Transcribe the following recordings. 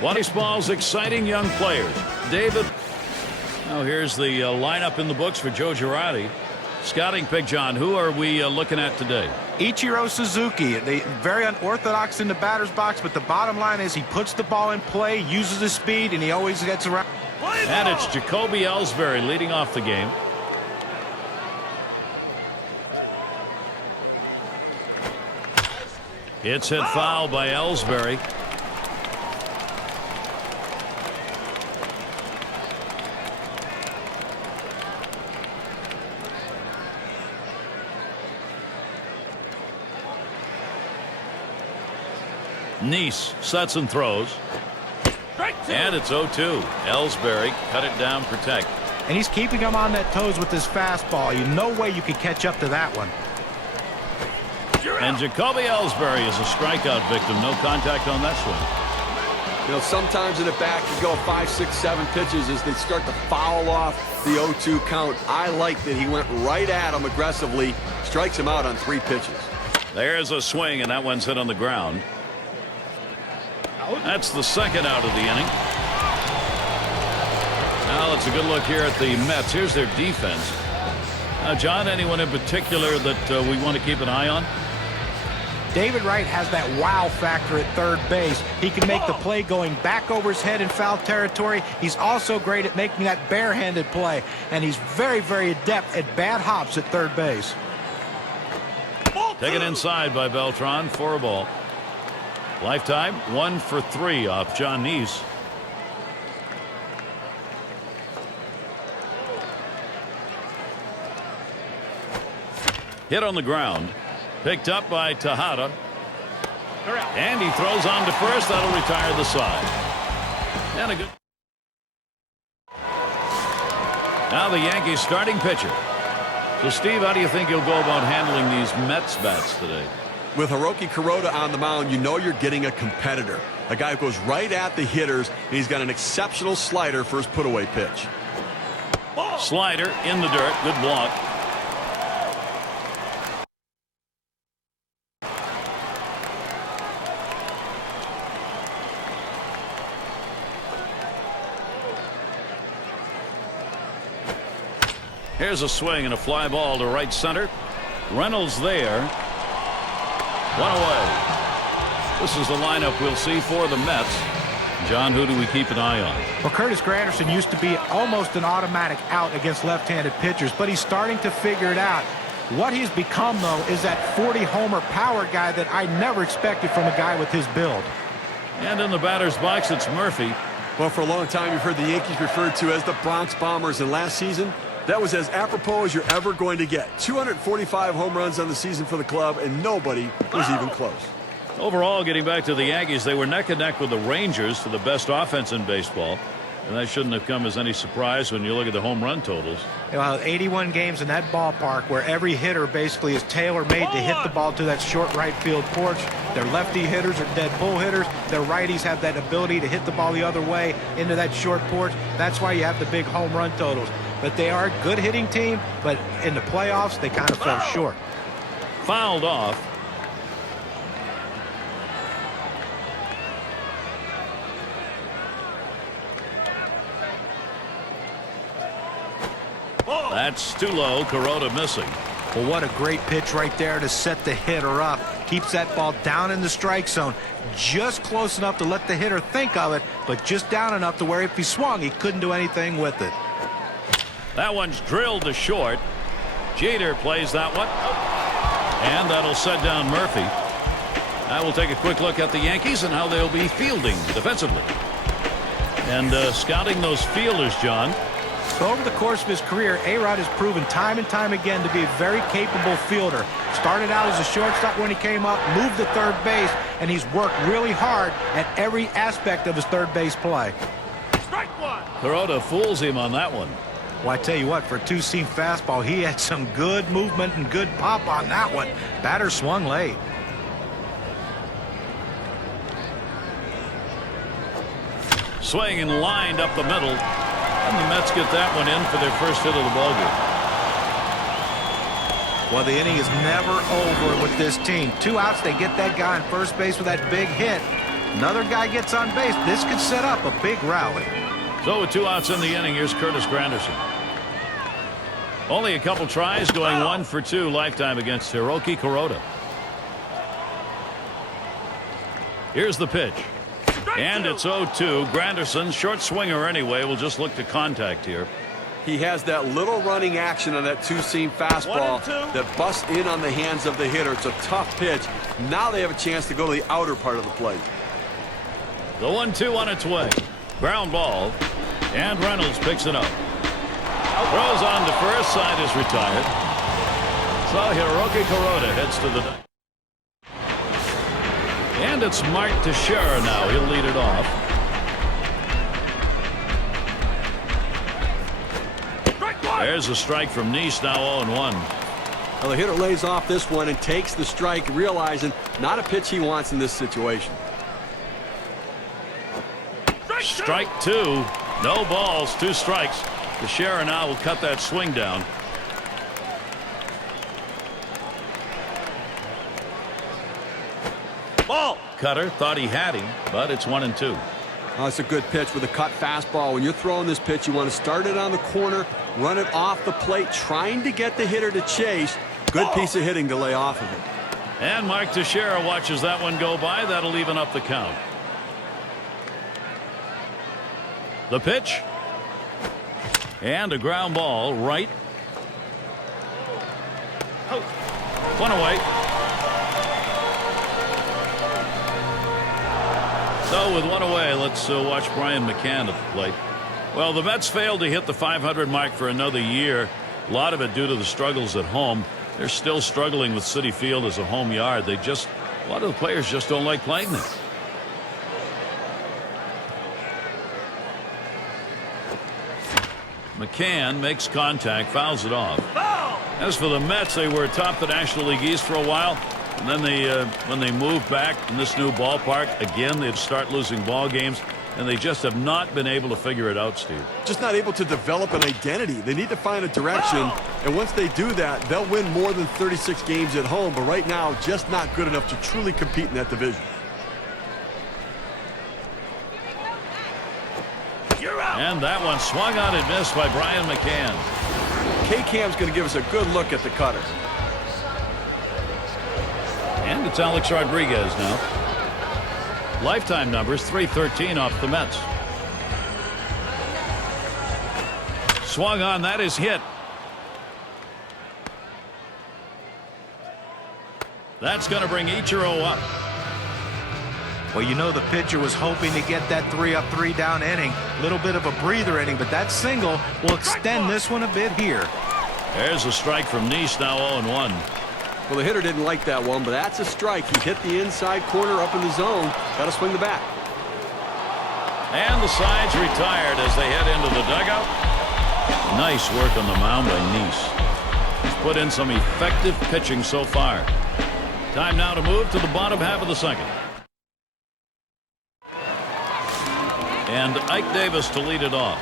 One baseball's exciting young players. David. Now here's the lineup in the books for Joe Girardi. Scouting pick, John. Who are we looking at today? Ichiro Suzuki. They very unorthodox in the batter's box, but the bottom line is he puts the ball in play, uses his speed, and he always gets around. And it's Jacoby Ellsbury leading off the game. It's hit foul by Ellsbury. Neese sets and throws. And it's 0-2. Ellsbury cut it down, protect. And he's keeping him on that toes with his fastball. No way you can catch up to that one. And Jacoby Ellsbury is a strikeout victim. No contact on that swing. You know, sometimes in the back you go 5, 6, 7 pitches as they start to foul off the 0-2 count. I like that he went right at him aggressively, strikes him out on 3 pitches. There's a swing, and that one's hit on the ground. That's the second out of the inning. Now let's a good look here at the Mets. Here's their defense. Now, John, anyone in particular that we want to keep an eye on? David Wright has that wow factor at third base. He can make the play going back over his head in foul territory. He's also great at making that barehanded play, and he's very, very adept at bad hops at third base. Taken inside by Beltran for a ball. Lifetime 1 for 3 off John Neese. Hit on the ground. Picked up by Tejada. And he throws on to first. That'll retire the side. And a good. Now the Yankees starting pitcher. So, Steve, how do you think you'll go about handling these Mets bats today? With Hiroki Kuroda on the mound, you know you're getting a competitor. A guy who goes right at the hitters, and he's got an exceptional slider for his put-away pitch. Slider in the dirt. Good block. Here's a swing and a fly ball to right center. Reynolds there. One away. This is the lineup we'll see for the Mets. John, who do we keep an eye on? Well, Curtis Granderson used to be almost an automatic out against left-handed pitchers, but he's starting to figure it out. What he's become, though, is that 40-homer power guy that I never expected from a guy with his build. And in the batter's box, it's Murphy. Well, for a long time, you've heard the Yankees referred to as the Bronx Bombers, and last season, that was as apropos as you're ever going to get. 245 home runs on the season for the club, and nobody was even close. Overall, getting back to the Yankees, they were neck and neck with the Rangers for the best offense in baseball. And that shouldn't have come as any surprise when you look at the home run totals. Well, 81 games in that ballpark where every hitter basically is tailor-made to hit the ball to that short right field porch. Their lefty hitters are dead bull hitters. Their righties have that ability to hit the ball the other way into that short porch. That's why you have the big home run totals. But they are a good hitting team, but in the playoffs, they kind of fell short. Fouled off. That's too low. Kuroda missing. Well, what a great pitch right there to set the hitter up. Keeps that ball down in the strike zone. Just close enough to let the hitter think of it, but just down enough to where if he swung, he couldn't do anything with it. That one's drilled to short. Jeter plays that one. And that'll set down Murphy. Now we'll take a quick look at the Yankees and how they'll be fielding defensively. And scouting those fielders, John. So over the course of his career, A-Rod has proven time and time again to be a very capable fielder. Started out as a shortstop when he came up, moved to third base, and he's worked really hard at every aspect of his third base play. Strike one. Kuroda fools him on that one. Well, I tell you what, for a two-seam fastball, he had some good movement and good pop on that one. Batter swung late. Swing and lined up the middle. And the Mets get that one in for their first hit of the ballgame. Well, the inning is never over with this team. 2 outs, they get that guy on first base with that big hit. Another guy gets on base. This could set up a big rally. So with 2 outs in the inning, here's Curtis Granderson. Only a couple tries, going 1 for 2 lifetime against Hiroki Kuroda. Here's the pitch. And it's 0-2. Granderson, short swinger anyway, will just look to contact here. He has that little running action on that two-seam fastball that busts in on the hands of the hitter. It's a tough pitch. Now they have a chance to go to the outer part of the plate. The 1-2 on its way. Ground ball. And Reynolds picks it up. Throws on to first. Side is retired. So Hiroki Kuroda heads to the deck. And it's Mark Teixeira now. He'll lead it off. There's a strike from Nice, now 0-1. Well, the hitter lays off this one and takes the strike, realizing not a pitch he wants in this situation. Strike 2. No balls, 2 strikes. Teixeira now will cut that swing down. Ball. Cutter thought he had him, but it's 1-2. Oh, it's a good pitch with a cut fastball. When you're throwing this pitch, you want to start it on the corner, run it off the plate, trying to get the hitter to chase. Good piece of hitting to lay off of it. And Mark Teixeira watches that one go by. That'll even up the count. The pitch. And a ground ball right. One away. So with 1 away, let's watch Brian McCann at the plate. Well, the Mets failed to hit the 500 mark for another year. A lot of it due to the struggles at home. They're still struggling with Citi Field as a home yard. A lot of the players just don't like playing there. McCann makes contact, fouls it off. As for the Mets, they were atop the National League East for a while. And then when they moved back in this new ballpark, again, they'd start losing ball games, and they just have not been able to figure it out, Steve. Just not able to develop an identity. They need to find a direction, and once they do that, they'll win more than 36 games at home, but right now, just not good enough to truly compete in that division. And that one swung on and missed by Brian McCann. K-Cam's going to give us a good look at the cutter. And it's Alex Rodriguez now. Lifetime numbers 313 off the Mets. Swung on, that is hit. That's going to bring Ichiro up. Well, you know the pitcher was hoping to get that 3-up, 3-down inning. Little bit of a breather inning, but that single will extend this one a bit here. There's a strike from Nice, now 0-1. Well, the hitter didn't like that one, but that's a strike. He hit the inside corner up in the zone. Got to swing the bat. And the side's retired as they head into the dugout. Nice work on the mound by Nice. He's put in some effective pitching so far. Time now to move to the bottom half of the second. And Ike Davis to lead it off.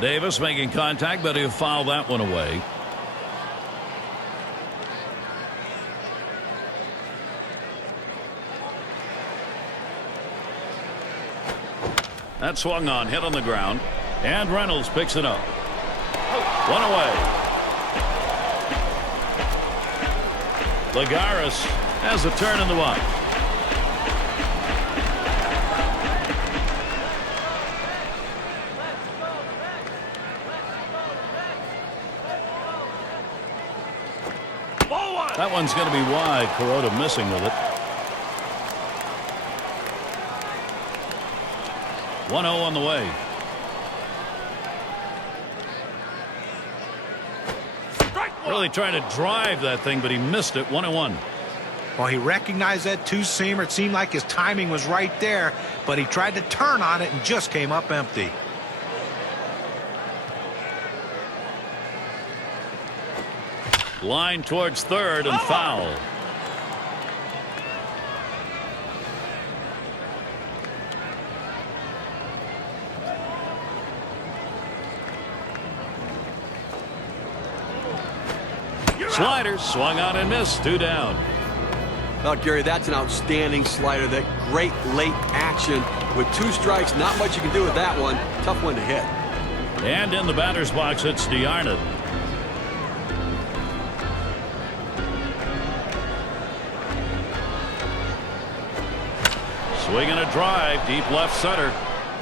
Davis making contact, but he'll foul that one away. That swung on, hit on the ground, and Reynolds picks it up. One away. Lagares has a turn in the box. That one's going to be wide. Kuroda missing with it. 1-0 on the way. Really trying to drive that thing, but he missed it. 1-1. Well, he recognized that two-seamer. It seemed like his timing was right there, but he tried to turn on it and just came up empty. Line towards third and foul. Slider swung on and missed. 2 down. Well, Gary, that's an outstanding slider. That great late action. With 2 strikes, not much you can do with that one. Tough one to hit. And in the batter's box, it's DeArnott. Swinging a drive, deep left center.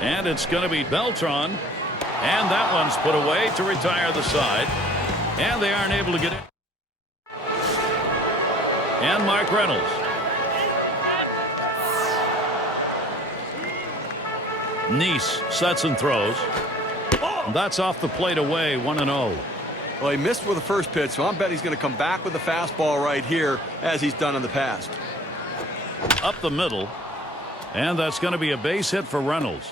And it's going to be Beltran. And that one's put away to retire the side. And they aren't able to get it. And Mark Reynolds. Neese sets and throws. And that's off the plate away, 1-0. Well, he missed with the first pitch, so I bet he's going to come back with the fastball right here, as he's done in the past. Up the middle. And that's going to be a base hit for Reynolds.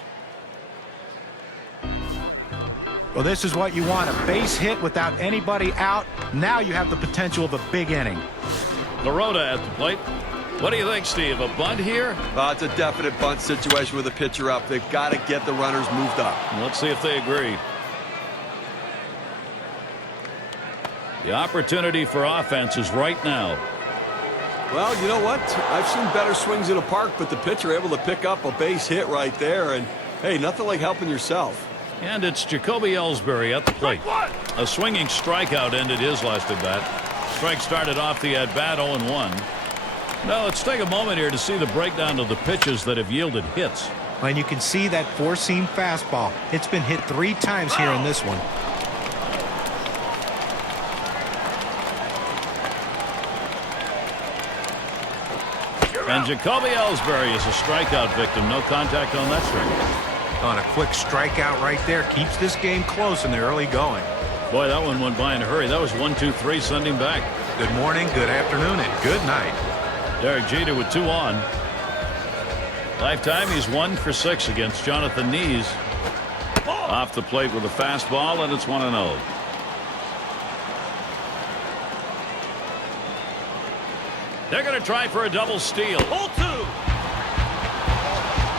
Well, this is what you want, a base hit without anybody out. Now you have the potential of a big inning. Kuroda at the plate. What do you think, Steve? A bunt here? It's a definite bunt situation with the pitcher up. They've got to get the runners moved up. Let's see if they agree. The opportunity for offense is right now. Well, you know what? I've seen better swings in a park, but the pitcher able to pick up a base hit right there. And, hey, nothing like helping yourself. And it's Jacoby Ellsbury at the plate. A swinging strikeout ended his last at bat. Strike started off the at-bat 0-1. Now let's take a moment here to see the breakdown of the pitches that have yielded hits. And you can see that 4-seam fastball. It's been hit 3 times here in this one. And Jacoby Ellsbury is a strikeout victim. No contact on that string. On a quick strikeout right there. Keeps this game close in the early going. Boy, that one went by in a hurry. That was 1-2-3. Send him back. Good morning, good afternoon, and good night. Derek Jeter with 2 on. Lifetime, he's 1 for 6 against Jonathan Neese. Off the plate with a fastball, and it's 1-0. They're going to try for a double steal. Pull 2.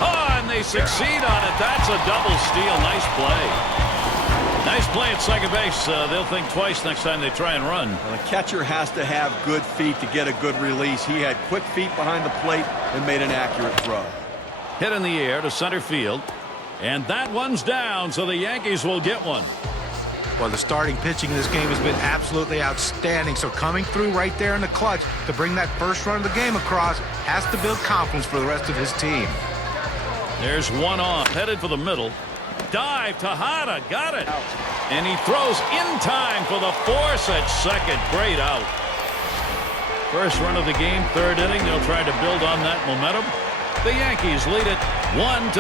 Oh, and they succeed on it. That's a double steal. Nice play. Nice play at second base. They'll think twice next time they try and run. Well, the catcher has to have good feet to get a good release. He had quick feet behind the plate and made an accurate throw. Hit in the air to center field. And that one's down, so the Yankees will get one. Well, the starting pitching in this game has been absolutely outstanding. So coming through right there in the clutch to bring that first run of the game across has to build confidence for the rest of his team. There's one on. Headed for the middle. Dive. Tejada got it. And he throws in time for the force at second. Great out. First run of the game, 3rd inning. They'll try to build on that momentum. The Yankees lead it 1-0.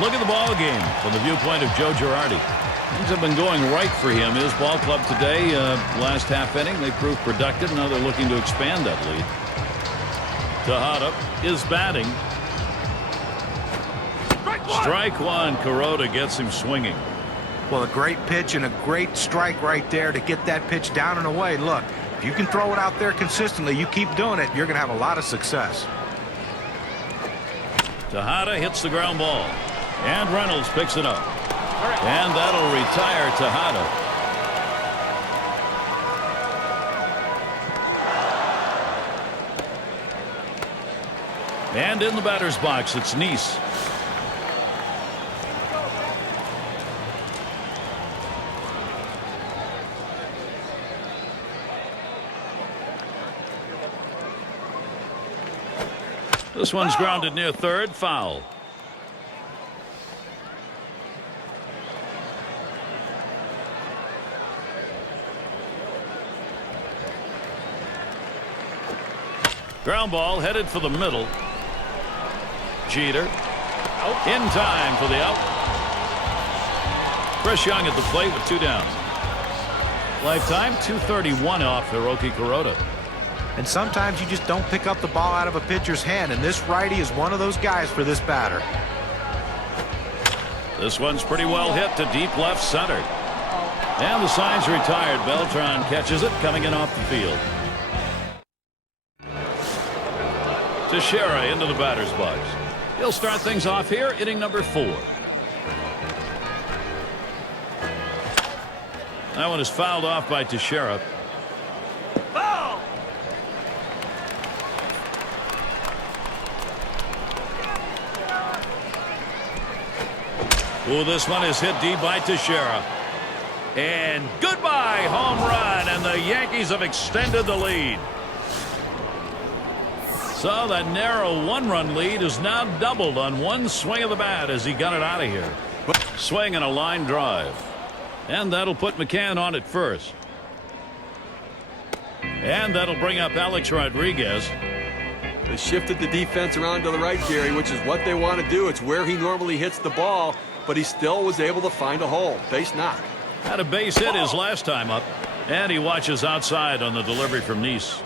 Look at the ball game from the viewpoint of Joe Girardi. Things have been going right for him. His ball club today, last half inning, they proved productive. Now they're looking to expand that lead. Tejada is batting. Strike 1. Kuroda gets him swinging. Well, a great pitch and a great strike right there to get that pitch down and away. Look, if you can throw it out there consistently, you keep doing it, you're going to have a lot of success. Tejada hits the ground ball. And Reynolds picks it up. And that'll retire Tejada. And in the batter's box, it's Neese. This one's grounded near third. Foul. Ground ball headed for the middle. Jeter in time for the out. Chris Young at the plate with 2 down. Lifetime 231 off Hiroki Kuroda. And sometimes you just don't pick up the ball out of a pitcher's hand, and this righty is one of those guys for this batter. This one's pretty well hit to deep left center. And the sign's retired. Beltran catches it coming in off the field. Teixeira into the batter's box. He'll start things off here, inning number 4. That one is fouled off by Teixeira. Oh, this one is hit deep by Teixeira. And goodbye, home run, and the Yankees have extended the lead. So that narrow one-run lead is now doubled on one swing of the bat as he got it out of here. Swing and a line drive. And that'll put McCann on at first. And that'll bring up Alex Rodriguez. They shifted the defense around to the right, Gary, which is what they want to do. It's where he normally hits the ball, but he still was able to find a hole. Base knock. Had a base hit his last time up. And he watches outside on the delivery from Nice.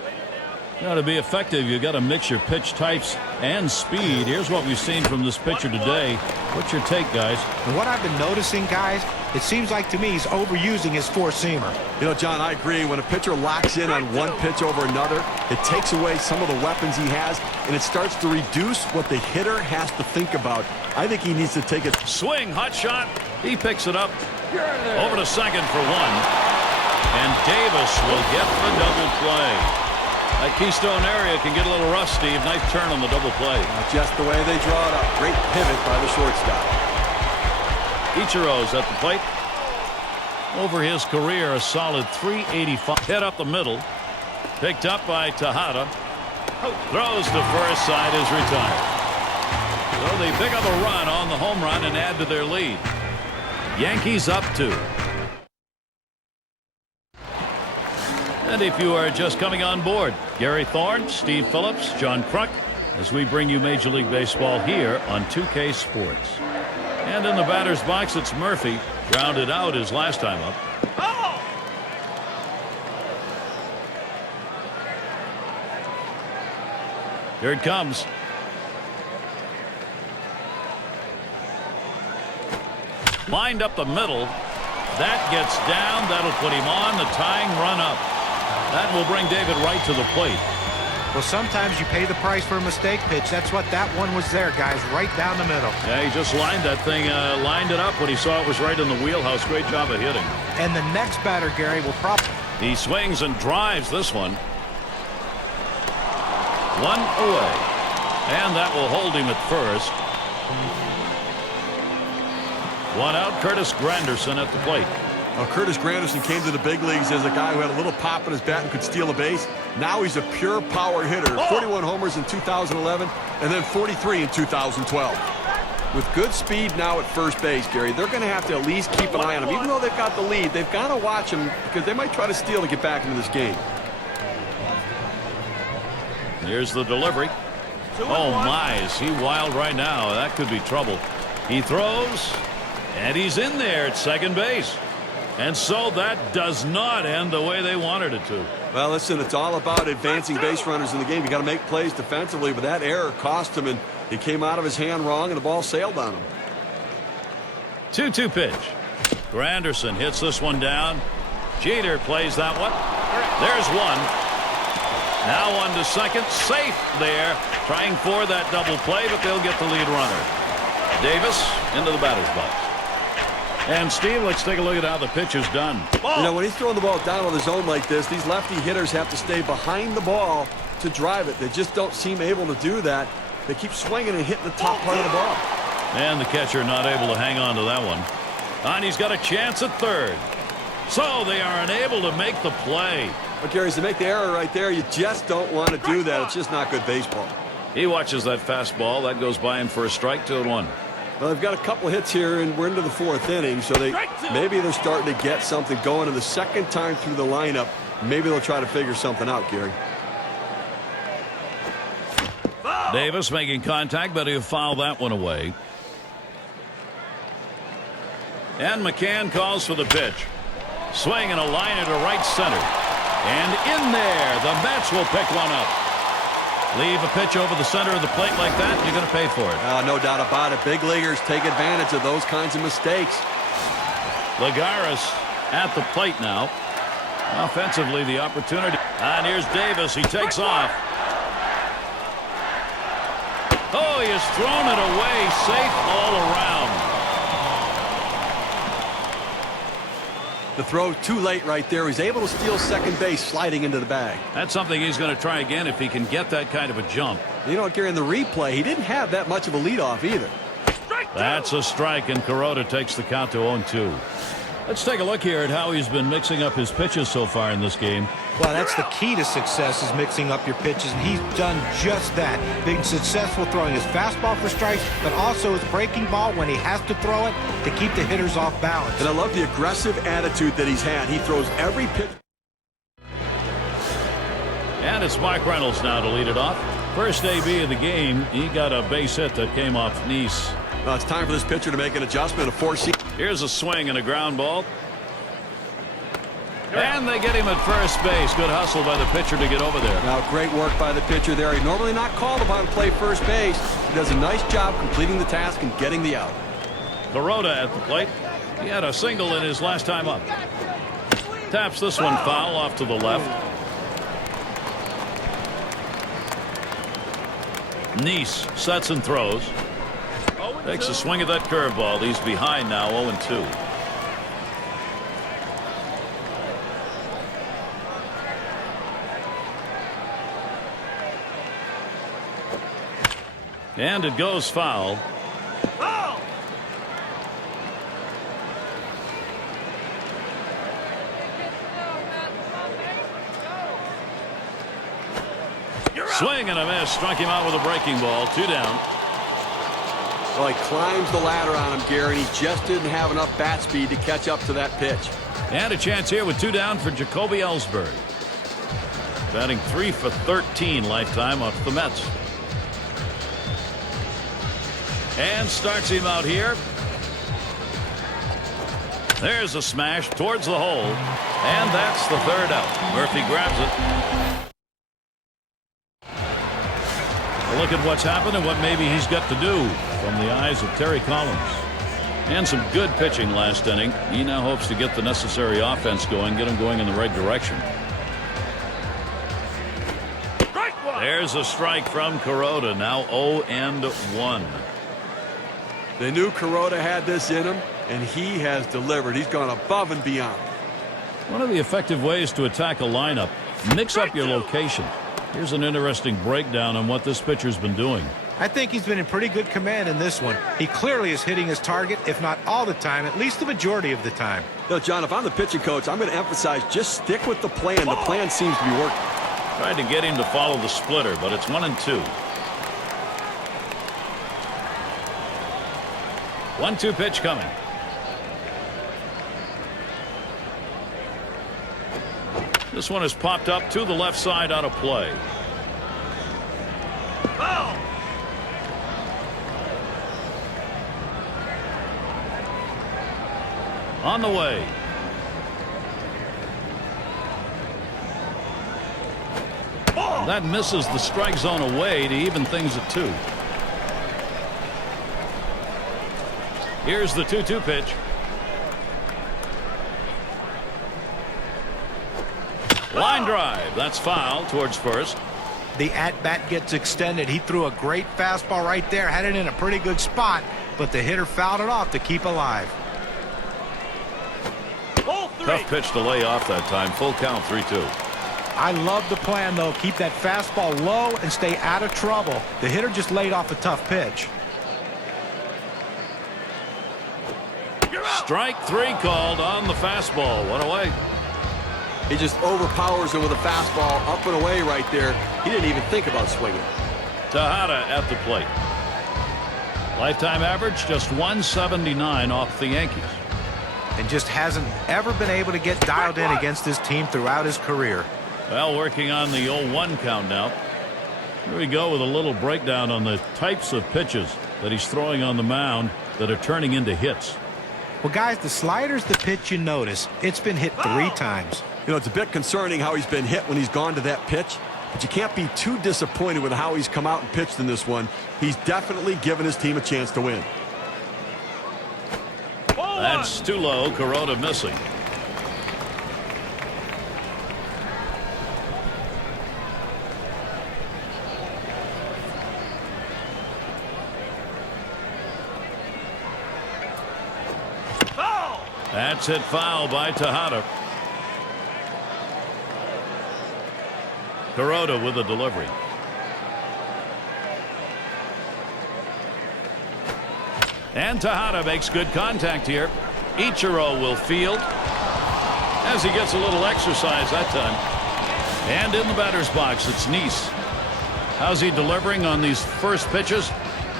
Now, to be effective, you got to mix your pitch types and speed. Here's what we've seen from this pitcher today. What's your take, guys? And what I've been noticing, guys, it seems like to me he's overusing his four-seamer. You know, John, I agree. When a pitcher locks in on one pitch over another, it takes away some of the weapons he has, and it starts to reduce what the hitter has to think about. I think he needs to take it. Swing, hot shot. He picks it up. Over to second for one. And Davis will get the double play. That Keystone area can get a little rough, Steve. Nice turn on the double play. Just the way they draw it up. Great pivot by the shortstop. Ichiro's at the plate. Over his career, a solid .385. Hit up the middle. Picked up by Tejada. Throws to first, side is retired. So they pick up a run on the home run and add to their lead. Yankees up 2. And if you are just coming on board, Gary Thorne, Steve Phillips, John Kruk, as we bring you Major League Baseball here on 2K Sports. And in the batter's box, it's Murphy. Grounded out his last time up. Here it comes. Lined up the middle. That gets down. That'll put him on the tying run up. That will bring David Wright to the plate. Well, sometimes you pay the price for a mistake pitch. That's what that one was there, guys, right down the middle. Yeah, he just lined that thing, lined it up when he saw it was right in the wheelhouse. Great job of hitting. And the next batter, Gary, will probably... He swings and drives this one. One away. And that will hold him at first. One out, Curtis Granderson at the plate. Well, Curtis Granderson came to the big leagues as a guy who had a little pop in his bat and could steal a base. Now he's a pure power hitter. 41 homers in 2011 and then 43 in 2012. With good speed now at first base, Gary, they're going to have to at least keep an eye on him. Even though they've got the lead, they've got to watch him because they might try to steal to get back into this game. Here's the delivery. Oh, my, is he wild right now? That could be trouble. He throws, and he's in there at second base. And so that does not end the way they wanted it to. Well, listen, it's all about advancing base runners in the game. You got to make plays defensively, but that error cost him, and he came out of his hand wrong, and the ball sailed on him. 2-2 pitch. Granderson hits this one down. Jeter plays that one. There's one. Now on to second. Safe there. Trying for that double play, but they'll get the lead runner. Davis into the batter's box. And Steve, let's take a look at how the pitch is done. You know, when he's throwing the ball down on the zone like this, these lefty hitters have to stay behind the ball to drive it. They just don't seem able to do that. They keep swinging and hitting the top part of the ball. And the catcher not able to hang on to that one. And he's got a chance at third. So they are unable to make the play. But, Gary, to make the error right there, you just don't want to do that. It's just not good baseball. He watches that fastball. That goes by him for a strike, 2-1. Well, they've got a couple hits here, and we're into the fourth inning, so maybe they're starting to get something going. And the second time through the lineup, maybe they'll try to figure something out, Gary. Davis making contact, but he'll foul that one away. And McCann calls for the pitch. Swing and a liner to right center. And in there, the Mets will pick one up. Leave a pitch over the center of the plate like that, you're going to pay for it. No doubt about it. Big leaguers take advantage of those kinds of mistakes. Lagares at the plate now. Offensively, the opportunity. And here's Davis. He takes off. Oh, he has thrown it away. Safe all around. The throw too late right there. He's able to steal second base sliding into the bag. That's something he's going to try again if he can get that kind of a jump. You know, Gary, in the replay, he didn't have that much of a leadoff either. That's a strike, and Kuroda takes the count to 0-2. Let's take a look here at how he's been mixing up his pitches so far in this game. Well, that's the key to success, is mixing up your pitches, and he's done just that. Being successful throwing his fastball for strikes, but also his breaking ball when he has to throw it to keep the hitters off balance. And I love the aggressive attitude that he's had. He throws every pitch. And it's Mike Reynolds now to lead it off. First AB of the game, he got a base hit that came off Nice. Well, it's time for this pitcher to make an adjustment, a four-seam. Here's a swing and a ground ball. And they get him at first base. Good hustle by the pitcher to get over there. Now, great work by the pitcher there. He's normally not called upon to play first base. He does a nice job completing the task and getting the out. Kuroda at the plate. He had a single in his last time up. Taps this one foul off to the left. Nice sets and throws. Takes a swing at that curveball. He's behind now, 0-2. And it goes foul. Swing and a miss. Struck him out with a breaking ball. 2 down. Well, he climbs the ladder on him, Gary, and he just didn't have enough bat speed to catch up to that pitch. And a chance here with 2 down for Jacoby Ellsbury. Batting 3 for 13 lifetime off the Mets. And starts him out here. There's a smash towards the hole. And that's the 3rd out. Murphy grabs it. A look at what's happened and what maybe he's got to do from the eyes of Terry Collins. And some good pitching last inning. He now hopes to get the necessary offense going, get him going in the right direction. There's a strike from Kuroda. Now 0-1. They knew Kuroda had this in him, and he has delivered. He's gone above and beyond. One of the effective ways to attack a lineup, mix up your location. Here's an interesting breakdown on what this pitcher's been doing. I think he's been in pretty good command in this one. He clearly is hitting his target, if not all the time, at least the majority of the time. You know, John, if I'm the pitching coach, I'm going to emphasize just stick with the plan. The plan seems to be working. Tried to get him to follow the splitter, but it's 1-2. 1-2 pitch coming. This one is popped up to the left side out of play. On the way. That misses the strike zone away to even things at 2. Here's the 2-2 pitch. Line drive. That's foul towards first. The at-bat gets extended. He threw a great fastball right there. Had it in a pretty good spot, but the hitter fouled it off to keep alive. Tough pitch to lay off that time. Full count, 3-2. I love the plan, though. Keep that fastball low and stay out of trouble. The hitter just laid off a tough pitch. Strike 3 called on the fastball. 1 away. He just overpowers him with a fastball up and away right there. He didn't even think about swinging. Tejada at the plate. Lifetime average just 179 off the Yankees. And just hasn't ever been able to get dialed in against this team throughout his career. Well, working on the 0-1 count now. Here we go with a little breakdown on the types of pitches that he's throwing on the mound that are turning into hits. Well, guys, the slider's the pitch you notice. It's been hit 3 times. You know, it's a bit concerning how he's been hit when he's gone to that pitch, but you can't be too disappointed with how he's come out and pitched in this one. He's definitely given his team a chance to win. That's too low. Kuroda missing. That's hit foul by Tejada. Kuroda with a delivery. And Tejada makes good contact here. Ichiro will field as he gets a little exercise that time. And in the batter's box, it's Nice. How's he delivering on these first pitches?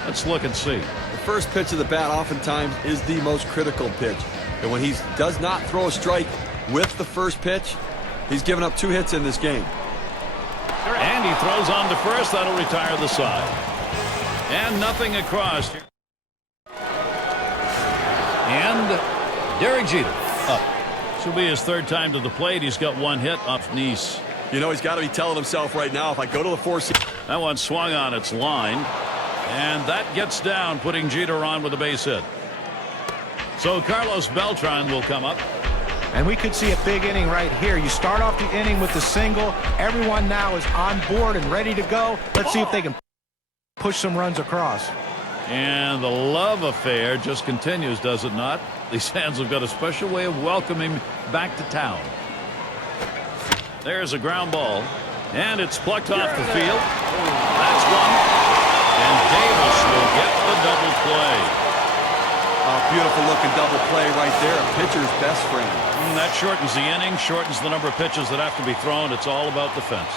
Let's look and see. The first pitch of the bat oftentimes is the most critical pitch. And when he does not throw a strike with the first pitch, he's given up 2 hits in this game. And he throws on to first. That'll retire the side. And nothing across. And Derek Jeter up. This will be his 3rd time to the plate. He's got 1 hit off Nice. You know, he's got to be telling himself right now, if I go to the 4-seam. That one swung on its line. And that gets down, putting Jeter on with a base hit. So Carlos Beltran will come up. And we could see a big inning right here. You start off the inning with the single. Everyone now is on board and ready to go. Let's see if they can push some runs across. And the love affair just continues, does it not? These fans have got a special way of welcoming him back to town. There's a ground ball. And it's plucked off the field. That's one. And Davis will get the double play. Beautiful looking double play right there. A pitcher's best friend. That shortens the inning, shortens the number of pitches that have to be thrown. It's all about defense.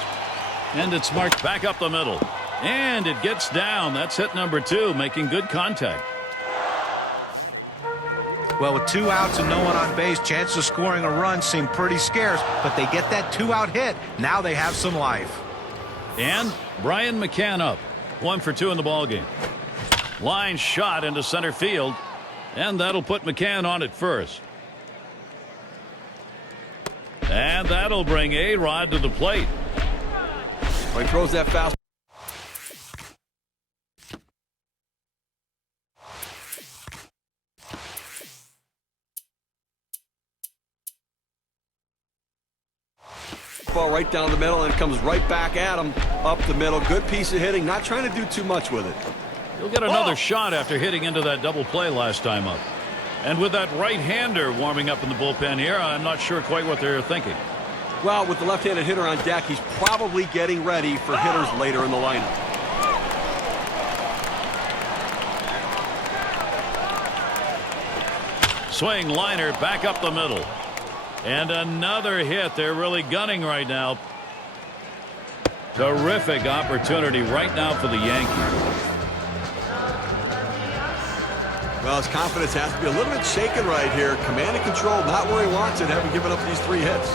And it's marked back up the middle. And it gets down. That's hit number 2, making good contact. Well, with 2 outs and no one on base, chances of scoring a run seem pretty scarce, but they get that 2-out hit. Now they have some life. And Brian McCann up. 1 for 2 in the ballgame. Line shot into center field. And that'll put McCann on at first. And that'll bring A-Rod to the plate. Well, he throws that fast. Ball right down the middle, and it comes right back at him up the middle. Good piece of hitting, not trying to do too much with it. He'll get another shot after hitting into that double play last time up. And with that right-hander warming up in the bullpen here, I'm not sure quite what they're thinking. Well, with the left-handed hitter on deck, he's probably getting ready for hitters later in the lineup. Swing liner back up the middle. And another hit. They're really gunning right now. Terrific opportunity right now for the Yankees. Well, his confidence has to be a little bit shaken right here. Command and control, not where he wants it, having given up these 3 hits.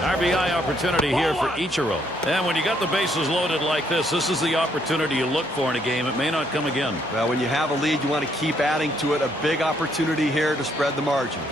RBI opportunity here for Ichiro. And when you got the bases loaded like this is the opportunity you look for in a game. It may not come again. Well, when you have a lead, you want to keep adding to it. A big opportunity here to spread the margin.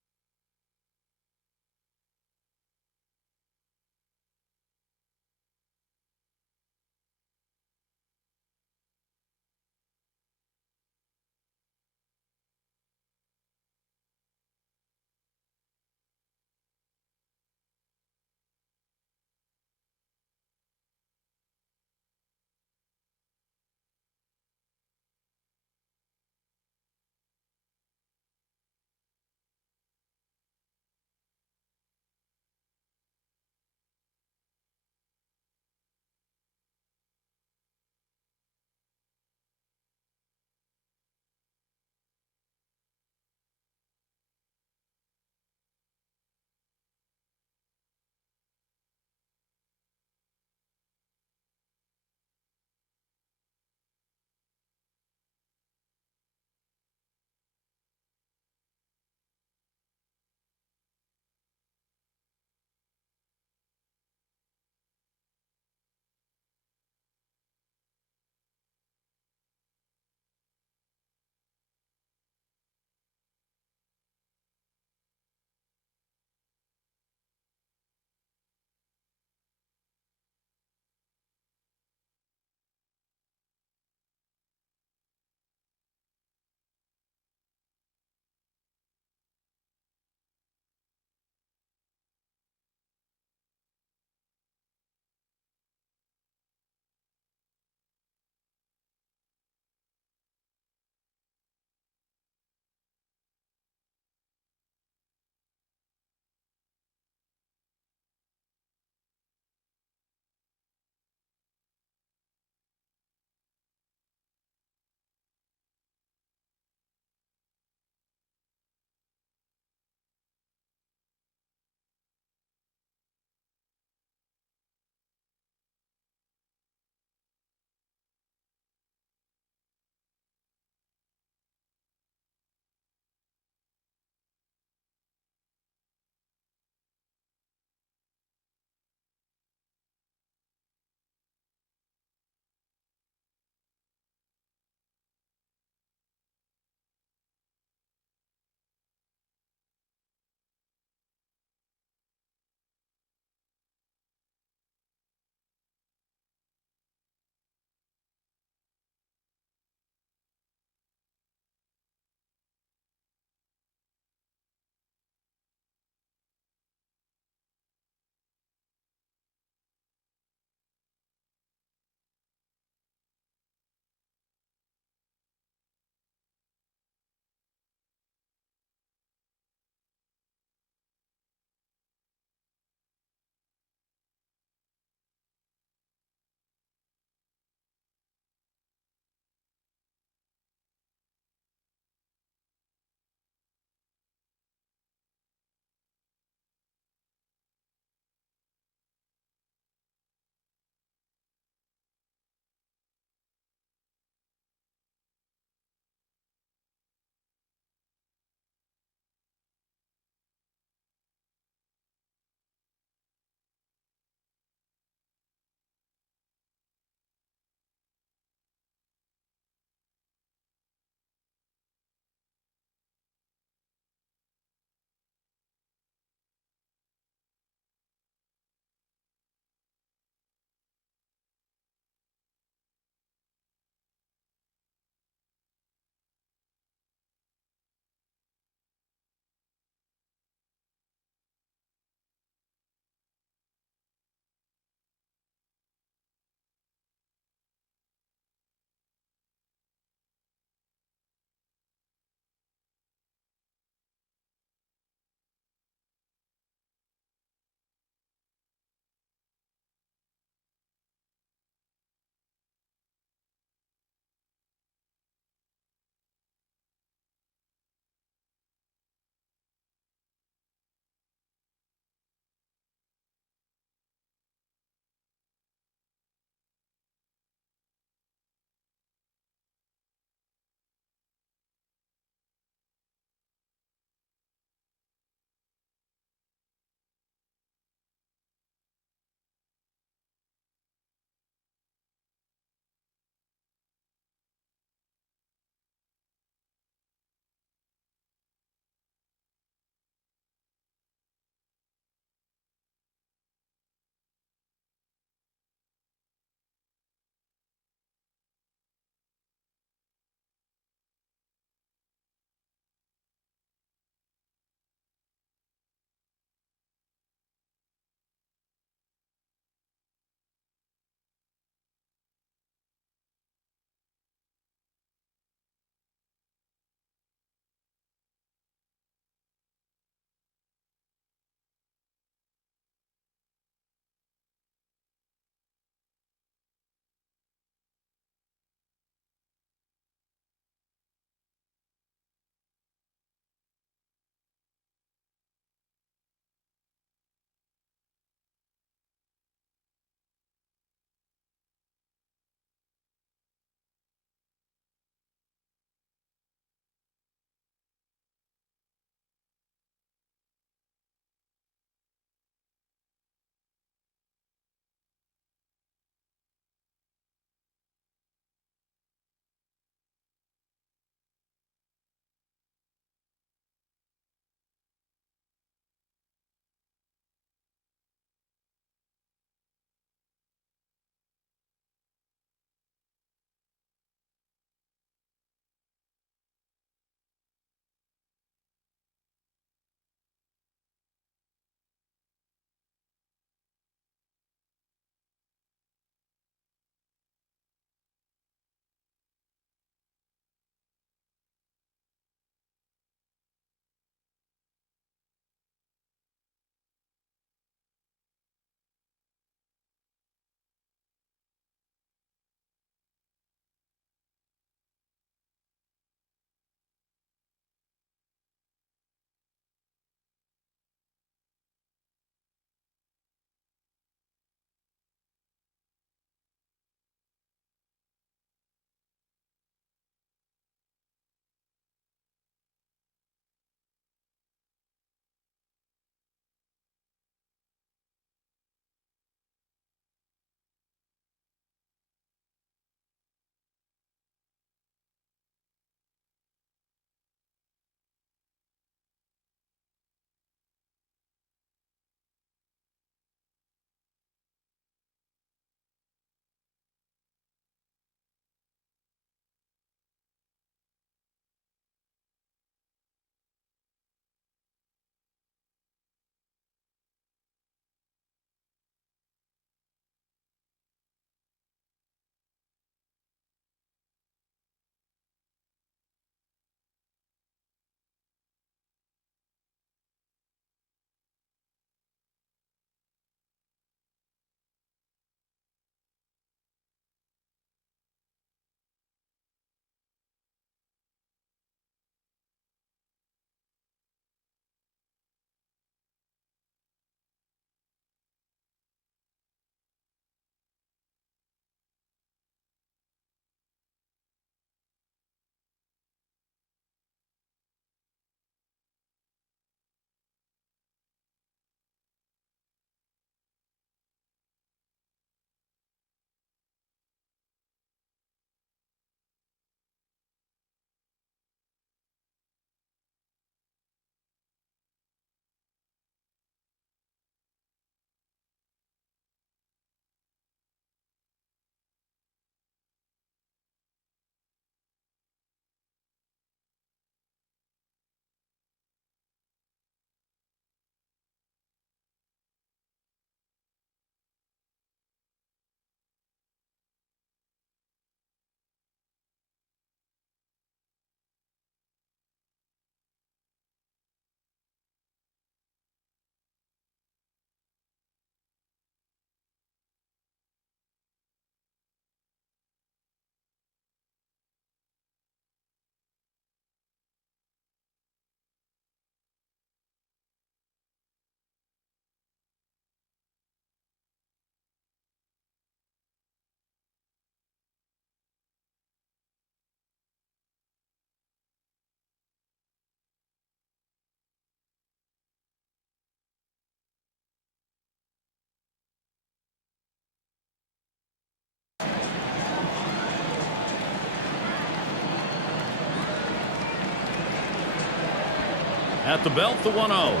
At the belt, the 1-0.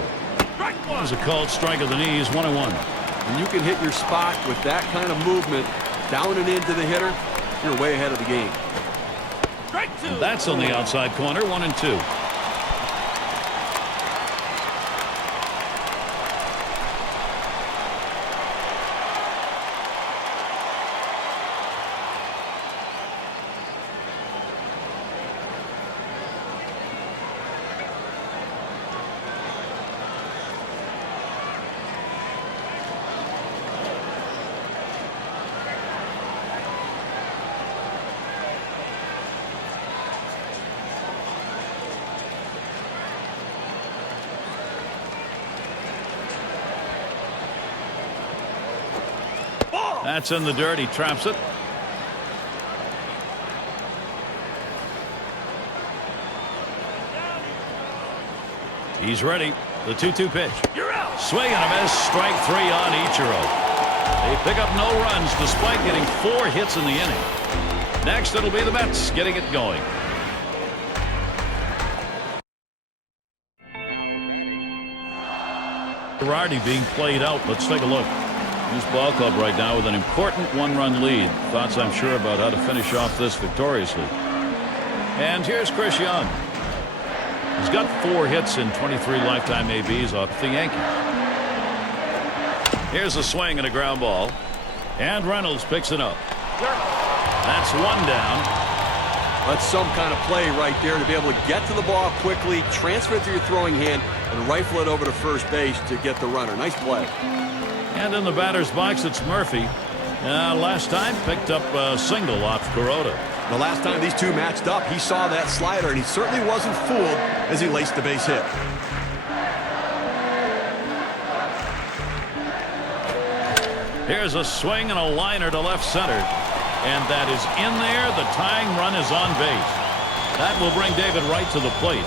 There's a called strike of the knees, 1-1. When you can hit your spot with that kind of movement down and into the hitter, you're way ahead of the game. And that's on the outside corner, 1-2. That's in the dirt. He traps it. He's ready. The 2-2 pitch. You're out. Swing and a miss. Strike 3 on Ichiro. They pick up no runs despite getting 4 hits in the inning. Next, it'll be the Mets getting it going. Girardi being played out. Let's take a look. This ball club right now with an important 1-run lead. Thoughts, I'm sure, about how to finish off this victoriously. And here's Chris Young. He's got 4 hits in 23 lifetime ABs off the Yankees. Here's a swing and a ground ball. And Reynolds picks it up. That's 1 down. That's some kind of play right there to be able to get to the ball quickly, transfer it to your throwing hand, and rifle it over to first base to get the runner. Nice play. And in the batter's box, it's Murphy. Last time, picked up a single off Kuroda. The last time these two matched up, he saw that slider, and he certainly wasn't fooled as he laced the base hit. Here's a swing and a liner to left center. And that is in there. The tying run is on base. That will bring David Wright to the plate.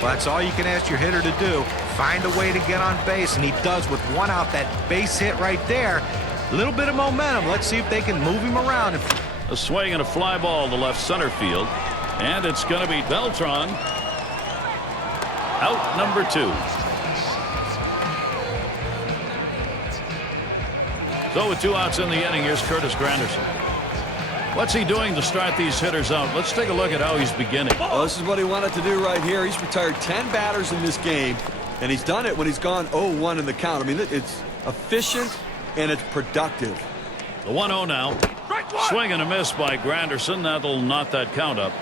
Well, that's all you can ask your hitter to do. Find a way to get on base, and he does with 1 out. That base hit right there. A little bit of momentum. Let's see if they can move him around. A swing and a fly ball to left center field. And it's going to be Beltran. Out number 2. So with 2 outs in the inning, here's Curtis Granderson. What's he doing to start these hitters out? Let's take a look at how he's beginning. Well, this is what he wanted to do right here. He's retired 10 batters in this game, and he's done it when he's gone 0-1 in the count. I mean, it's efficient and it's productive. The 1-0 now. Swing and a miss by Granderson. That'll knot that count up.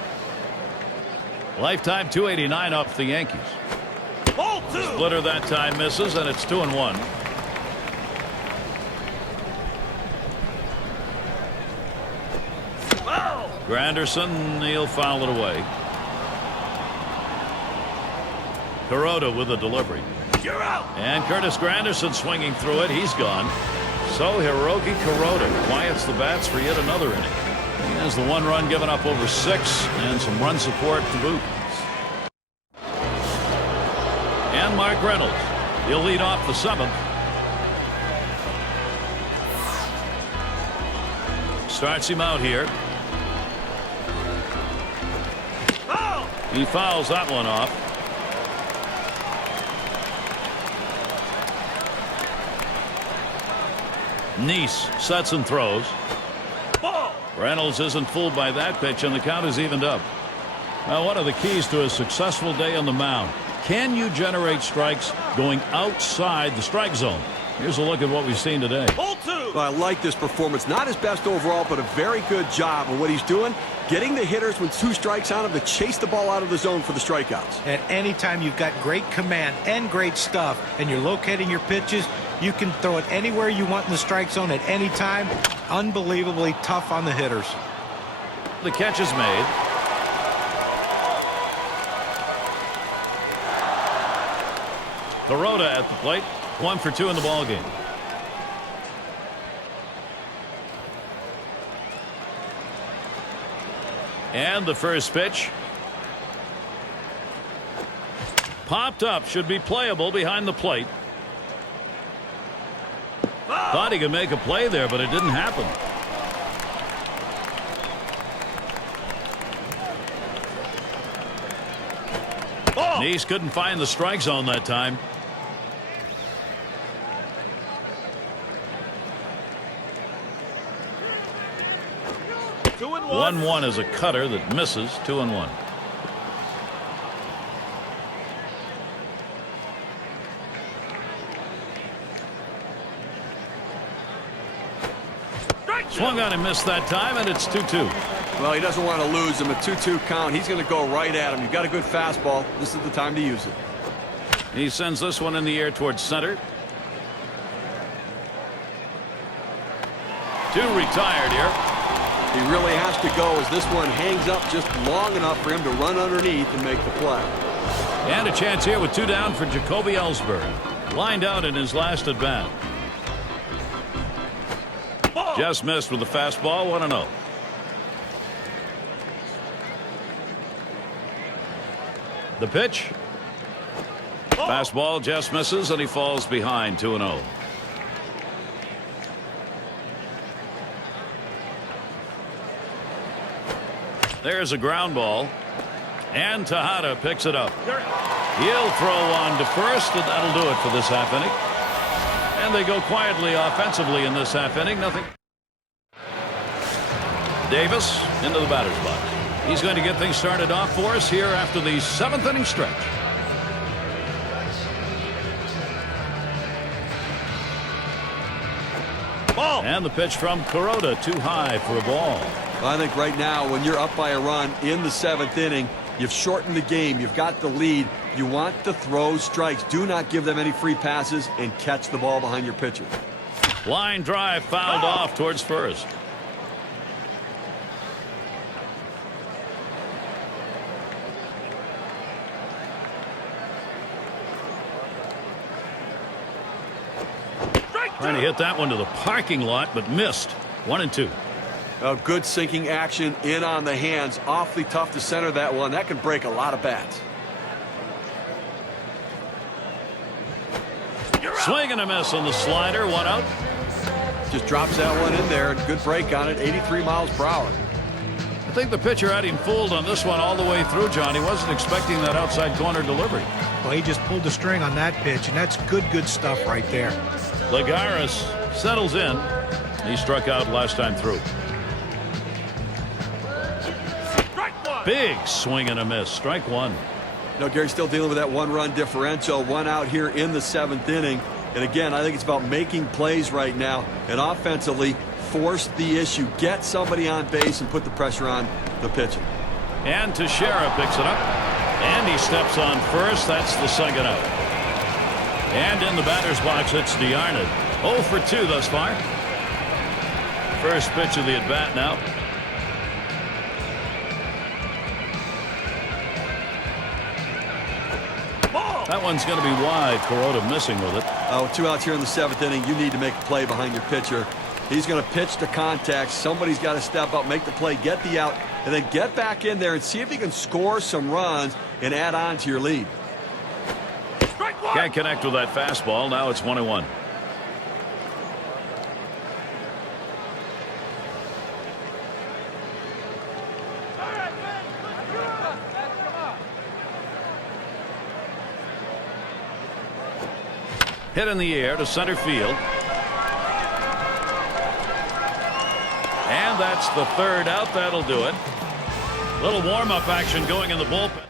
Lifetime 289 up the Yankees. Splitter that time misses, and it's 2-1. Granderson, he'll foul it away. Kuroda with a delivery. You're out. And Curtis Granderson swinging through it. He's gone. So Hiroki Kuroda quiets the bats for yet another inning. He has the 1 run given up over 6 and some run support to boot. And Mark Reynolds. He'll lead off the 7th. Starts him out here. He fouls that one off. Neese sets and throws. Reynolds isn't fooled by that pitch, and the count is evened up. Now, one of the keys to a successful day on the mound. Can you generate strikes going outside the strike zone? Here's a look at what we've seen today. Well, I like this performance. Not his best overall, but a very good job of what he's doing. Getting the hitters with 2 strikes on him to chase the ball out of the zone for the strikeouts. At any time you've got great command and great stuff, and you're locating your pitches, you can throw it anywhere you want in the strike zone at any time. Unbelievably tough on the hitters. The catch is made. Kuroda at the plate. 1 for 2 in the ballgame. And the first pitch. Popped up. Should be playable behind the plate. Thought he could make a play there, but it didn't happen. Nice couldn't find the strike zone that time. 1-1 is a cutter that misses. 2-1. Swung on and missed that time, and it's 2-2. Well, he doesn't want to lose him. A 2-2 count. He's going to go right at him. You've got a good fastball. This is the time to use it. He sends this one in the air towards center. 2 retired here. He really has to go as this one hangs up just long enough for him to run underneath and make the play. And a chance here with 2 down for Jacoby Ellsbury. Lined out in his last at bat. Just missed with the fastball. 1-0. The pitch. Fastball just misses, and he falls behind. 2-0. There's a ground ball, and Tejada picks it up. He'll throw one to first, and that'll do it for this half inning. And they go quietly offensively in this half inning. Nothing. Davis into the batter's box. He's going to get things started off for us here after the 7th inning stretch. Ball. And the pitch from Kuroda, too high for a ball. I think right now when you're up by a run in the 7th inning, you've shortened the game. You've got the lead. You want to throw strikes. Do not give them any free passes and catch the ball behind your pitcher. Line drive fouled off towards first. Trying to hit that one to the parking lot, but missed. 1-2. A good sinking action in on the hands. Awfully tough to center that one. That could break a lot of bats. Swing and a miss on the slider. 1 out. Just drops that one in there. Good break on it. 83 miles per hour. I think the pitcher had him fooled on this one all the way through, John. He wasn't expecting that outside corner delivery. Well, he just pulled the string on that pitch, and that's good stuff right there. Lagares settles in. He struck out last time through. Big swing and a miss. Strike 1. No, Gary's still dealing with that 1-run differential. 1 out here in the 7th inning. And again, I think it's about making plays right now and offensively force the issue. Get somebody on base and put the pressure on the pitcher. And Teixeira picks it up. And he steps on first. That's the 2nd out. And in the batter's box, it's DeArnott. 0 for 2 thus far. First pitch of the at-bat now. That one's going to be wide. Kuroda missing with it. Oh, 2 outs here in the 7th inning. You need to make a play behind your pitcher. He's going to pitch to contact. Somebody's got to step up, make the play, get the out, and then get back in there and see if you can score some runs and add on to your lead. Can't connect with that fastball. Now it's 1-1. Hit in the air to center field. And that's the 3rd out. That'll do it. Little warm-up action going in the bullpen.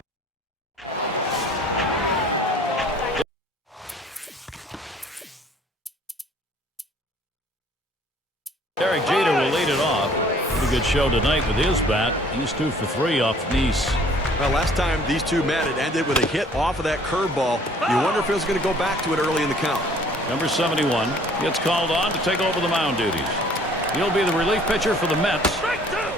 Derek Jeter will lead it off. Pretty good show tonight with his bat. He's 2 for 3 off Nice. Well, last time these two met, it ended with a hit off of that curveball. You wonder if he was going to go back to it early in the count. Number 71 gets called on to take over the mound duties. He'll be the relief pitcher for the Mets.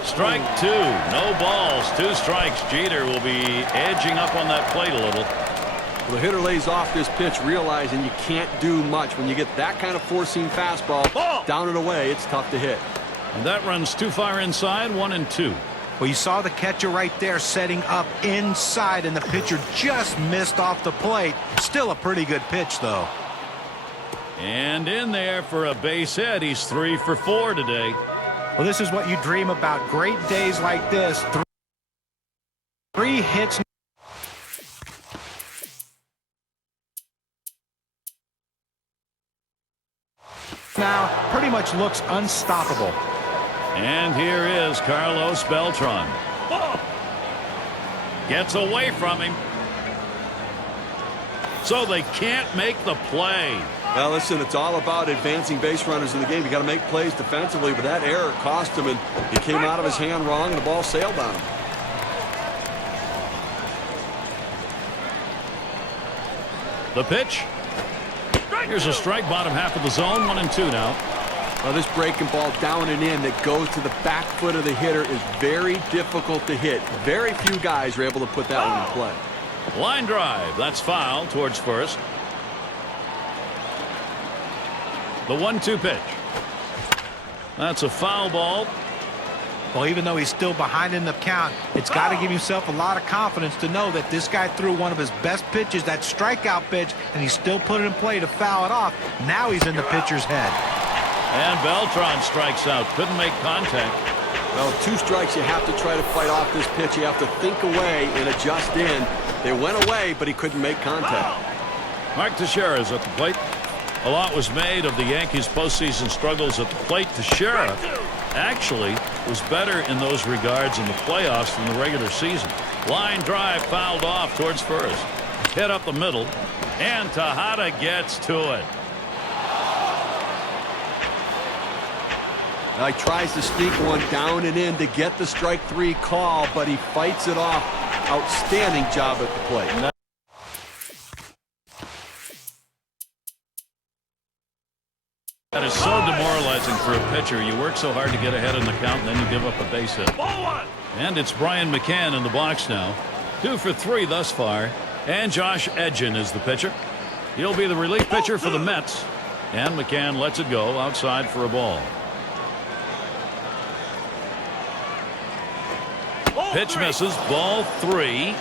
Strike 2. No balls. 2 strikes. Jeter will be edging up on that plate a little. Well, the hitter lays off this pitch, realizing you can't do much. When you get that kind of four-seam fastball down and away, it's tough to hit. And that runs too far inside. 1-2. Well, you saw the catcher right there setting up inside, and the pitcher just missed off the plate. Still a pretty good pitch, though. And in there for a base hit. He's 3 for 4 today. Well, this is what you dream about. Great days like this. 3 hits. now pretty much looks unstoppable. And here is Carlos Beltran. Gets away from him. So they can't make the play. Now listen, it's all about advancing base runners in the game. You got to make plays defensively, but that error cost him, and he came out of his hand wrong, and the ball sailed on him. The pitch. Here's a strike, bottom half of the zone, 1-2 now. Well, this breaking ball down and in that goes to the back foot of the hitter is very difficult to hit. Very few guys are able to put that one in play. Line drive. That's foul towards first. The 1-2 pitch. That's a foul ball. Well, even though he's still behind in the count, it's got to give himself a lot of confidence to know that this guy threw one of his best pitches, that strikeout pitch, and he still put it in play to foul it off. Now he's in the pitcher's head. And Beltran strikes out. Couldn't make contact. Well, 2 strikes, you have to try to fight off this pitch. You have to think away and adjust in. They went away, but he couldn't make contact. Mark Teixeira is at the plate. A lot was made of the Yankees' postseason struggles at the plate. Teixeira actually was better in those regards in the playoffs than the regular season. Line drive fouled off towards first. Hit up the middle, and Tejada gets to it. Now he tries to sneak one down and in to get the strike 3 call, but he fights it off. Outstanding job at the plate. That is so demoralizing for a pitcher. You work so hard to get ahead in the count, and then you give up a base hit. And it's Brian McCann in the box now. 2 for 3 thus far. And Josh Edgin is the pitcher. He'll be the relief pitcher for the Mets. And McCann lets it go outside for a ball. Pitch misses. Ball 3.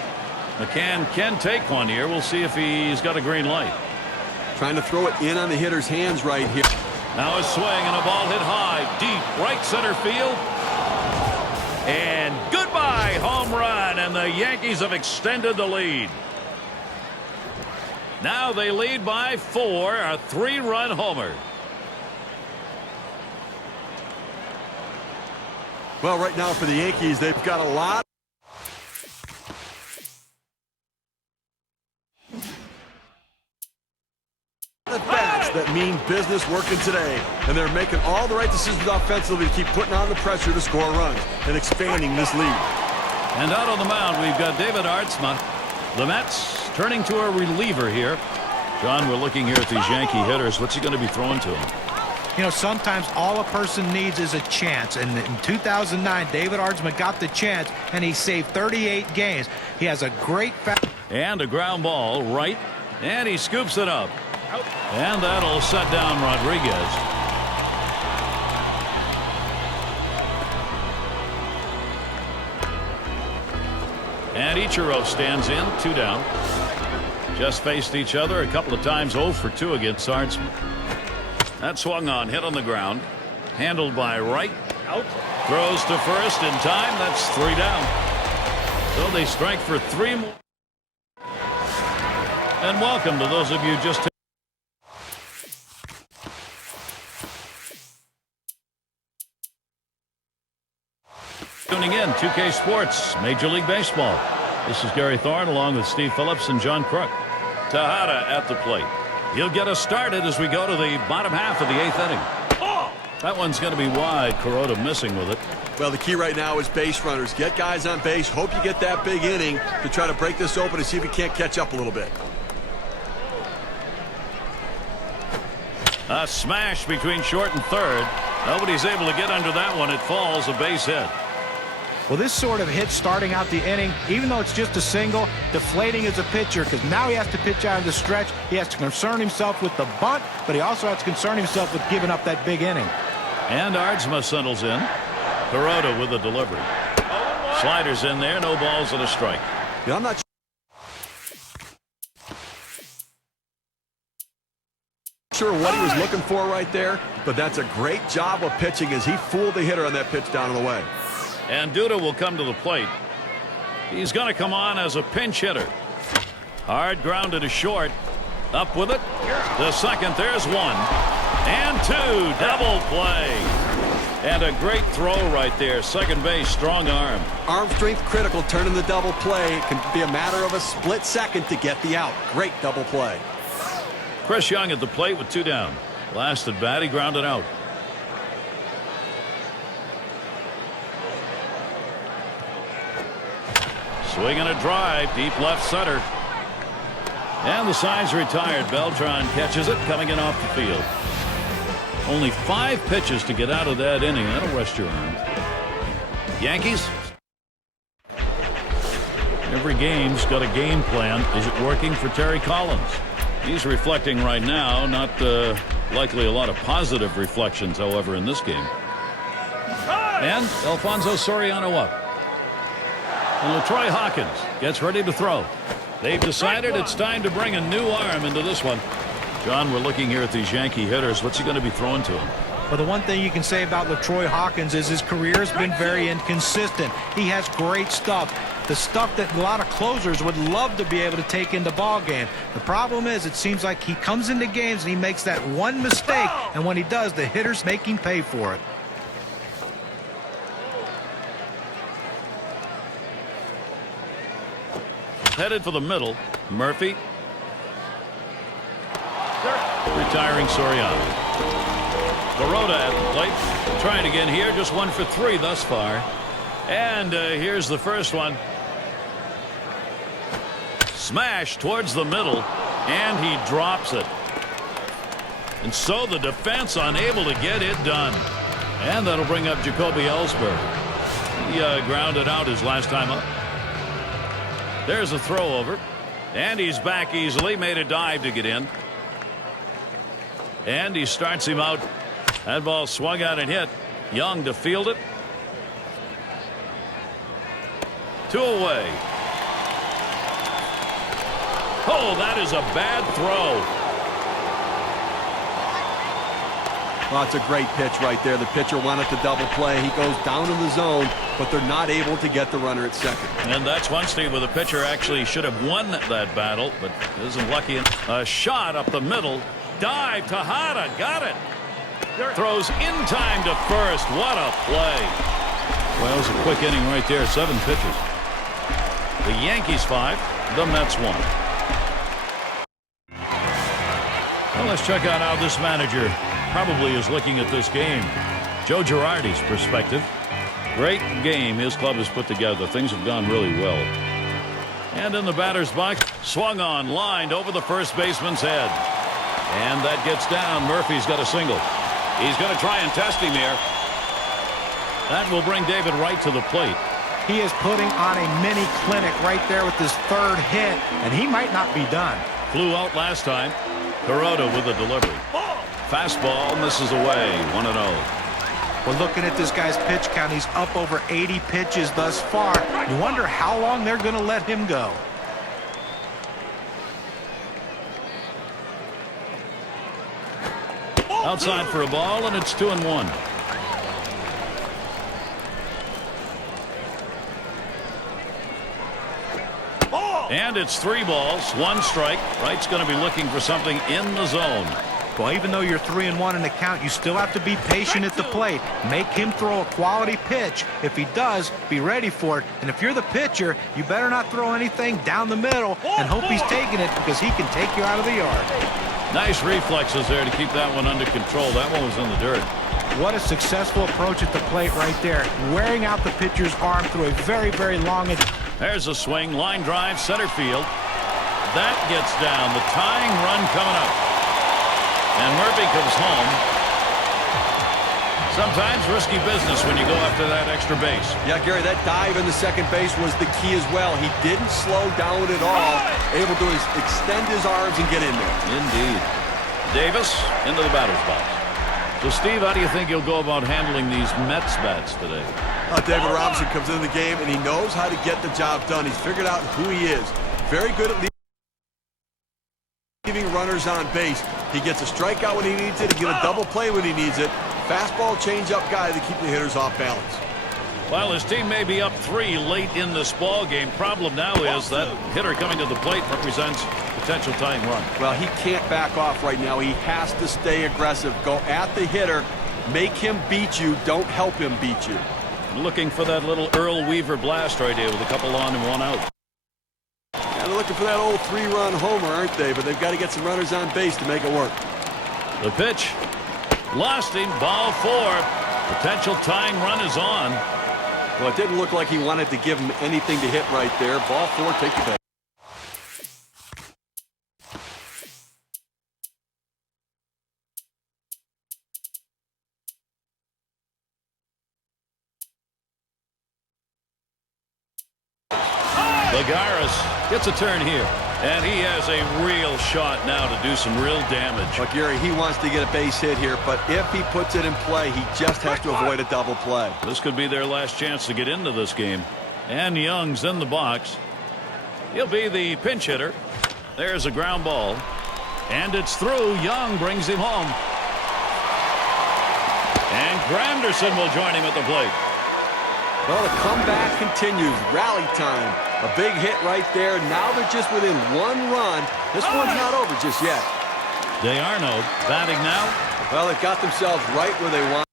McCann can take one here. We'll see if he's got a green light. Trying to throw it in on the hitter's hands right here. Now a swing and a ball hit high, deep right center field. And goodbye, home run, and the Yankees have extended the lead. Now they lead by 4, a 3-run homer. Well, right now for the Yankees, they've got a lot of bats that mean business working today, and they're making all the right decisions offensively to keep putting on the pressure to score runs and expanding this lead. And out on the mound, we've got David Artzma. The Mets turning to a reliever here. John, we're looking here at these Yankee hitters. What's he going to be throwing to them? You know, sometimes all a person needs is a chance. And in 2009, David Artzma got the chance, and he saved 38 games. He has a great... And a ground ball right, and he scoops it up. And that'll set down Rodriguez. And Ichiro stands in, 2 down. Just faced each other a couple of times, 0 for 2 against Artzman. That swung on, hit on the ground. Handled by Wright. Out. Throws to first in time. That's 3 down. So they strike for 3 more. And welcome to those of you just tuning in. 2K Sports, Major League Baseball. This is Gary Thorne along with Steve Phillips and John Crook. Tejada at the plate. He'll get us started as we go to the bottom half of the 8th inning. That one's going to be wide. Kuroda missing with it. Well, the key right now is base runners. Get guys on base. Hope you get that big inning to try to break this open and see if you can't catch up a little bit. A smash between short and third. Nobody's able to get under that one. It falls, a base hit. Well, this sort of hit starting out the inning, even though it's just a single, deflating as a pitcher because now he has to pitch out of the stretch. He has to concern himself with the bunt, but he also has to concern himself with giving up that big inning. And Artzma settles in. Kuroda with the delivery. Sliders in there, no balls and a strike. Yeah, I'm not sure what he was looking for right there, but that's a great job of pitching as he fooled the hitter on that pitch down and away. And Duda will come to the plate. He's going to come on as a pinch hitter. Hard grounded to short. Up with it. The second, there's one. And 2, double play. And a great throw right there. Second base, strong arm. Arm strength critical, turning the double play. It can be a matter of a split second to get the out. Great double play. Chris Young at the plate with 2 down. Last at bat, he grounded out. Swing and a drive, deep left center. And the side's retired. Beltran catches it, coming in off the field. Only 5 pitches to get out of that inning. That'll rest your arm. Yankees. Every game's got a game plan. Is it working for Terry Collins? He's reflecting right now. Not likely a lot of positive reflections, however, in this game. And Alfonso Soriano up. And LaTroy Hawkins gets ready to throw. They've decided it's time to bring a new arm into this one. John, we're looking here at these Yankee hitters. What's he going to be throwing to him? Well, the one thing you can say about LaTroy Hawkins is his career has been very inconsistent. He has great stuff. The stuff that a lot of closers would love to be able to take into ball game. The problem is it seems like he comes into games and he makes that one mistake, and when he does, the hitters make him pay for it. Headed for the middle. Murphy. Retiring Soriano. Baroda at the plate. Trying again here. Just 1 for 3 thus far. And here's the first one. Smash towards the middle. And he drops it. And so the defense unable to get it done. And that'll bring up Jacoby Ellsbury. He grounded out his last time up. There's a throw over. And he's back easily. Made a dive to get in. And he starts him out. That ball swung out and hit. Young to field it. 2 away. Oh, that is a bad throw. Well, it's a great pitch right there. The pitcher wanted to double play. He goes down in the zone, but they're not able to get the runner at second. And that's one, Steve, where the pitcher actually should have won that battle, but isn't lucky. A shot up the middle. Dive. Tejada got it. Throws in time to first. What a play. Well, it was a quick inning right there. 7 pitches. The Yankees 5. The Mets 1. Well, let's check out how this manager probably is looking at this game. Joe Girardi's perspective. Great game his club has put together. Things have gone really well. And in the batter's box, swung on, lined over the first baseman's head. And that gets down. Murphy's got a single. He's going to try and test him here. That will bring David Wright to the plate. He is putting on a mini clinic right there with his 3rd hit, and he might not be done. Flew out last time. Kuroda with a delivery. Fastball misses away. 1-0. Well, looking at this guy's pitch count, he's up over 80 pitches thus far. You wonder how long they're going to let him go. Outside for a ball, and it's 2-1. And it's 3 balls, 1 strike. Wright's going to be looking for something in the zone. Well, even though you're 3-1 in the count, you still have to be patient at the plate. Make him throw a quality pitch. If he does, be ready for it. And if you're the pitcher, you better not throw anything down the middle and hope he's taking it, because he can take you out of the yard. Nice reflexes there to keep that one under control. That one was in the dirt. What a successful approach at the plate right there. Wearing out the pitcher's arm through a very, very long... There's a swing. Line drive, center field. That gets down. The tying run coming up. And Murphy comes home. Sometimes risky business when you go after that extra base. Yeah, Gary, that dive in the second base was the key as well. He didn't slow down at all. Able to extend his arms and get in there. Indeed. Davis into the batter's box. So, Steve, how do you think he'll go about handling these Mets bats today? David Robinson comes into the game, and he knows how to get the job done. He's figured out who he is. Very good at leaving runners on base. He gets a strikeout when he needs it. He gets a double play when he needs it. Fastball change-up guy to keep the hitters off balance. Well, his team may be up 3 late in this ball game. Problem now is that hitter coming to the plate represents the potential tying run. Well, he can't back off right now. He has to stay aggressive. Go at the hitter. Make him beat you. Don't help him beat you. Looking for that little Earl Weaver blast right here with a couple on and one out. Yeah, they're looking for that old 3-run homer, aren't they? But they've got to get some runners on base to make it work. The pitch. Lost him. Ball 4. Potential tying run is on. Well, it didn't look like he wanted to give him anything to hit right there. Ball 4, take the base. Lagares gets a turn here, and he has a real shot now to do some real damage. But Gary, he wants to get a base hit here, but if he puts it in play, he just has to avoid a double play. This could be their last chance to get into this game. And Young's in the box. He'll be the pinch hitter. There's a ground ball, and it's through. Young brings him home, and Granderson will join him at the plate. Well, the comeback continues. Rally time. A big hit right there. Now they're just within 1 run. This one's not over just yet. DeArno batting now. Well, they've got themselves right where they want.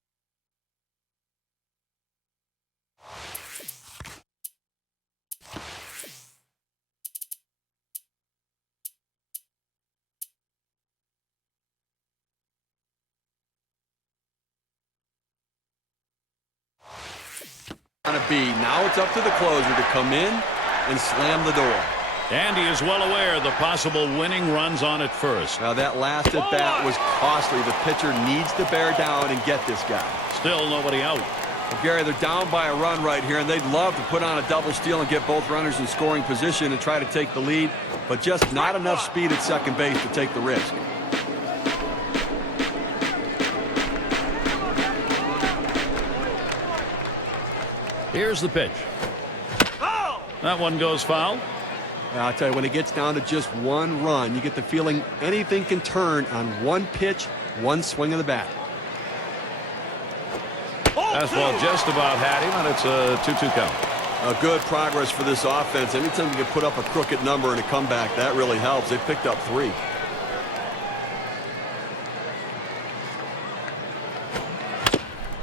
On a B. Now it's up to the closer to come in and slam the door. And he is well aware of the possible winning runs on at first. Now that last at bat was costly. The pitcher needs to bear down and get this guy. Still nobody out. Well, Gary, they're down by a run right here, and they'd love to put on a double steal and get both runners in scoring position and try to take the lead, but just not enough speed at second base to take the risk. Here's the pitch. That one goes foul. I'll tell you, when it gets down to just 1 run, you get the feeling anything can turn on 1 pitch, 1 swing of the bat. Fastball just about had him, and it's a 2-2 count. A good progress for this offense. Anytime you can put up a crooked number in a comeback, that really helps. They picked up 3.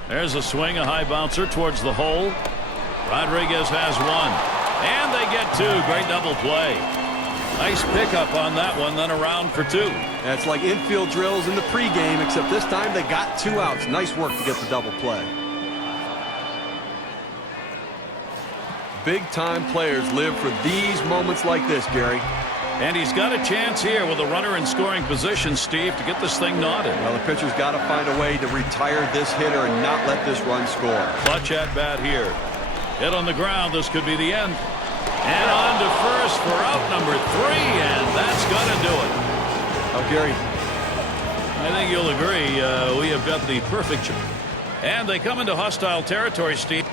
There's a swing, a high bouncer towards the hole. Rodriguez has 1. And they get 2. Great double play. Nice pickup on that one, then around for 2. That's like infield drills in the pregame, except this time they got 2 outs. Nice work to get the double play. Big-time players live for these moments like this, Gary. And he's got a chance here with a runner in scoring position, Steve, to get this thing knotted. Well, the pitcher's got to find a way to retire this hitter and not let this run score. Clutch at bat here. Hit on the ground. This could be the end. And on to first for out number 3, and that's going to do it. Oh, Gary. I think you'll agree we have got the perfect. And they come into hostile territory, Steve.